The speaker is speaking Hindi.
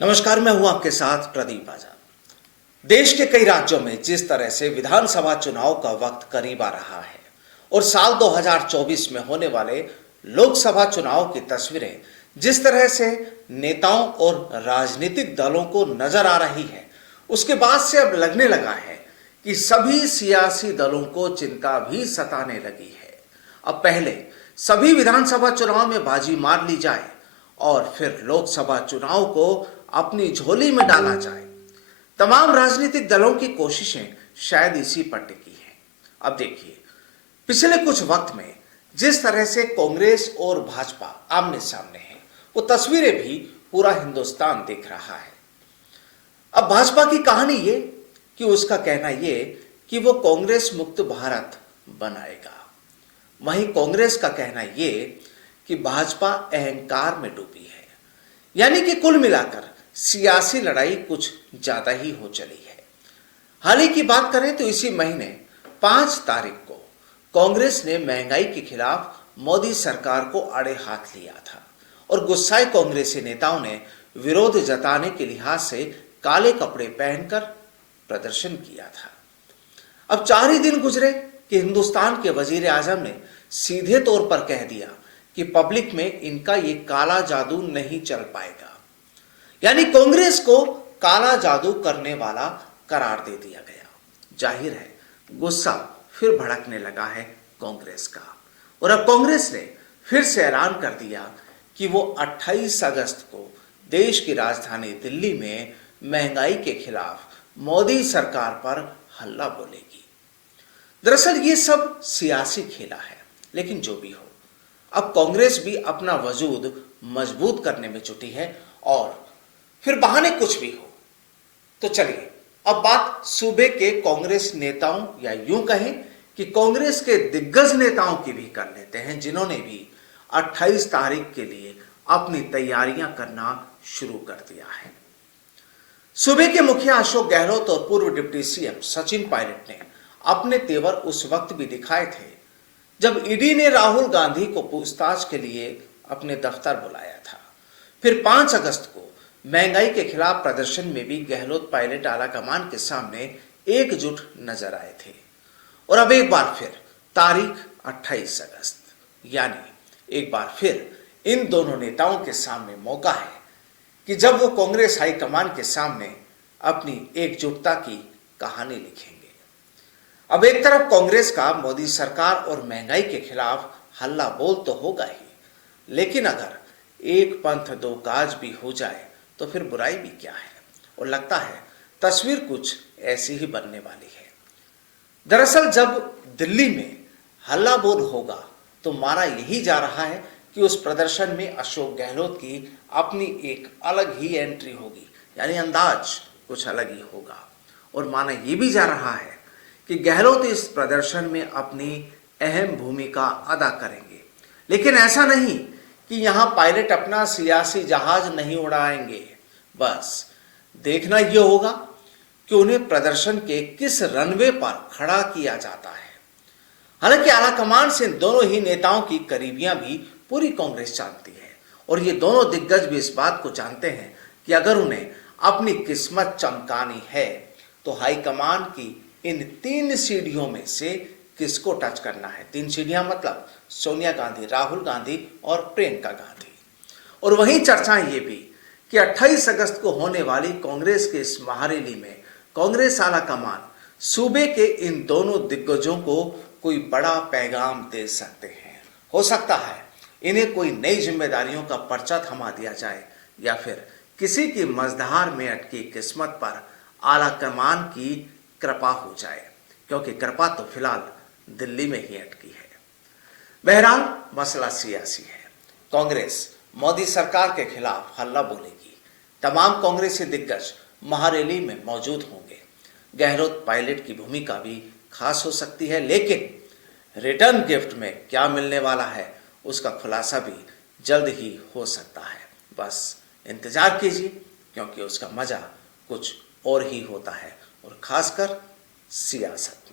नमस्कार, मैं हूं आपके साथ प्रदीप आजाद। देश के कई राज्यों में जिस तरह से विधानसभा चुनाव का वक्त करीब आ रहा है और साल 2024 में होने वाले लोकसभा चुनाव की तस्वीरें जिस तरह से नेताओं और राजनीतिक दलों को नजर आ रही है, उसके बाद से अब लगने लगा है कि सभी सियासी दलों को चिंता भी सताने लगी है। अब पहले सभी विधानसभा चुनाव में बाजी मार ली जाए और फिर लोकसभा चुनाव को अपनी झोली में डाला जाए। तमाम राजनीतिक दलों की कोशिशें शायद इसी पर टिकी हैं। अब देखिए, पिछले कुछ वक्त में जिस तरह से कांग्रेस और भाजपा आमने सामने हैं, वो तस्वीरें भी पूरा हिंदुस्तान देख रहा है। अब भाजपा की कहानी ये कि उसका कहना ये कि वो कांग्रेस मुक्त भारत बनाएगा। वहीं कांग्रेस का कहना ये कि भाजपा अहंकार में डूबी है। यानी कि कुल मिलाकर सियासी लड़ाई कुछ ज्यादा ही हो चली है। हाल ही की बात करें तो इसी महीने 5 तारीख को कांग्रेस ने महंगाई के खिलाफ मोदी सरकार को आड़े हाथ लिया था और गुस्साए कांग्रेसी नेताओं ने विरोध जताने के लिहाज से काले कपड़े पहनकर प्रदर्शन किया था। अब 4 ही दिन गुजरे कि हिंदुस्तान के वजीर आजम ने सीधे तौर पर कह दिया कि पब्लिक में इनका ये काला जादू नहीं चल पाएगा। यानी कांग्रेस को काला जादू करने वाला करार दे दिया गया। जाहिर है गुस्सा फिर भड़कने लगा है कांग्रेस का, और अब कांग्रेस ने फिर से ऐलान कर दिया कि वो 28 अगस्त को देश की राजधानी दिल्ली में महंगाई के खिलाफ मोदी सरकार पर हल्ला बोलेगी। दरअसल ये सब सियासी खेला है, लेकिन जो भी हो, अब कांग्रेस भी अपना वजूद मजबूत करने में जुटी है और फिर बहाने कुछ भी हो। तो चलिए अब बात सूबे के कांग्रेस नेताओं या यूं कहें कि कांग्रेस के दिग्गज नेताओं की भी कर लेते हैं, जिन्होंने भी 28 तारीख के लिए अपनी तैयारियां करना शुरू कर दिया है। सूबे के मुखिया अशोक गहलोत और पूर्व डिप्टी सीएम सचिन पायलट ने अपने तेवर उस वक्त भी दिखाए थे जब ईडी ने राहुल गांधी को पूछताछ के लिए अपने दफ्तर बुलाया था। फिर 5 अगस्त को महंगाई के खिलाफ प्रदर्शन में भी गहलोत पायलट आलाकमान के सामने एकजुट नजर आए थे। और अब एक बार फिर तारीख 28 अगस्त, यानी एक बार फिर इन दोनों नेताओं के सामने मौका है कि जब वो कांग्रेस हाईकमान के सामने अपनी एकजुटता की कहानी लिखेंगे। अब एक तरफ कांग्रेस का मोदी सरकार और महंगाई के खिलाफ हल्ला बोल तो होगा ही, लेकिन अगर एक पंथ दो काज भी हो जाए तो फिर बुराई भी क्या है, और लगता है तस्वीर कुछ ऐसी ही बनने वाली है। दरअसल जब दिल्ली में हल्ला बोल होगा तो माना यही जा रहा है कि उस प्रदर्शन में अशोक गहलोत की अपनी एक अलग ही एंट्री होगी, यानी अंदाज कुछ अलग ही होगा। और माना यह भी जा रहा है कि गहलोत इस प्रदर्शन में अपनी अहम भूमिका अदा करेंगे। लेकिन ऐसा नहीं कि यहां पायलट अपना सियासी जहाज नहीं उड़ाएंगे। बस देखना यह होगा कि उन्हें प्रदर्शन के किस रनवे पर खड़ा किया जाता है। हालांकि आलाकमान से दोनों ही नेताओं की करीबियां भी पूरी कांग्रेस जानती है, और ये दोनों दिग्गज भी इस बात को जानते हैं कि अगर उन्हें अपनी किस्मत चमकानी है तो हाईकमान की इन 3 सीढ़ियों में से किसको टच करना है। 3 सीढ़ियां मतलब सोनिया गांधी, राहुल गांधी और प्रियंका गांधी। और वहीं चर्चाएं ये भी कि 28 अगस्त को होने वाली कांग्रेस के इस महारैली में कांग्रेस आलाकमान सूबे के इन दोनों दिग्गजों को कोई बड़ा पैगाम दे सकते हैं। हो सकता है इन्हें कोई नई जिम्मेदारियों का पर्चा थमा दिया जाए, या फिर किसी की मझधार में अटकी किस्मत पर आलाकमान की कृपा हो जाए, क्योंकि कृपा तो फिलहाल दिल्ली में ही अटकी है। बहरहाल मसला सियासी है। कांग्रेस मोदी सरकार के खिलाफ हल्ला बोलेगी। तमाम कांग्रेसी दिग्गज महारैली में मौजूद होंगे। गहलोत पायलट की भूमिका भी खास हो सकती है, लेकिन रिटर्न गिफ्ट में क्या मिलने वाला है उसका खुलासा भी जल्द ही हो सकता है। बस इंतजार कीजिए, क्योंकि उसका मजा कुछ और ही होता है, और खासकर सियासत।